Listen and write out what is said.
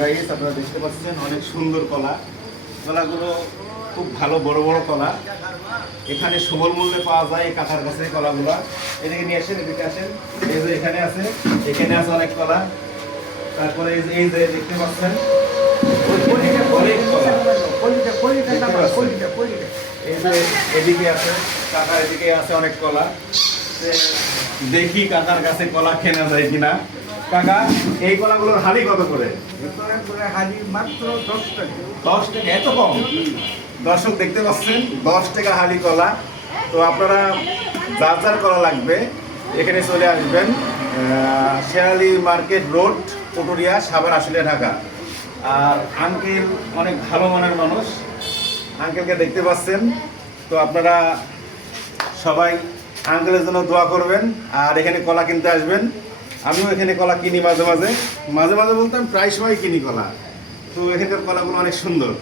Guys, আপনারা দেখতে পাচ্ছেন অনেক সুন্দর কলা। কলাগুলো খুব ভালো বড় বড় কলা। এখানে সুবল মূল্যে পাওয়া যায় এই কাকার কাছে কলাগুলো। এদিকে নিয়ে আসেন, এদিকে আসেন। এই যে এখানে আছে অনেক কলা। তারপরে এই যে দেখতে পাচ্ছেন এই যে এদিকে আছে কাকার, এদিকে আছে অনেক কলা। দেখি কাকার কাছে কলা কেনা যায় কিনা। কাকা, এই কলাগুলোর হালি কত করে? মাত্র 10 টাকা। 10 টাকা? এত কম? দর্শক দেখতে পাচ্ছেন 10 টাকা হালি কলা। তো আপনারা যার যার কলা লাগবে এখানে চলে আসবেন, শেরালি মার্কেট রোড, পটুরিয়া, সাভার, আশুলিয়া, ঢাকা। আর আঙ্কেল অনেক ভালো মনের মানুষ, আঙ্কেলকে দেখতে পাচ্ছেন। তো আপনারা সবাই আঙ্কেলের জন্য দোয়া করবেন আর এখানে কলা কিনতে আসবেন। আমিও এখানে কলা কিনি মাঝে মাঝে বলতাম প্রায় সময় কিনি কলা। তো এখানকার কলাগুলো অনেক সুন্দর।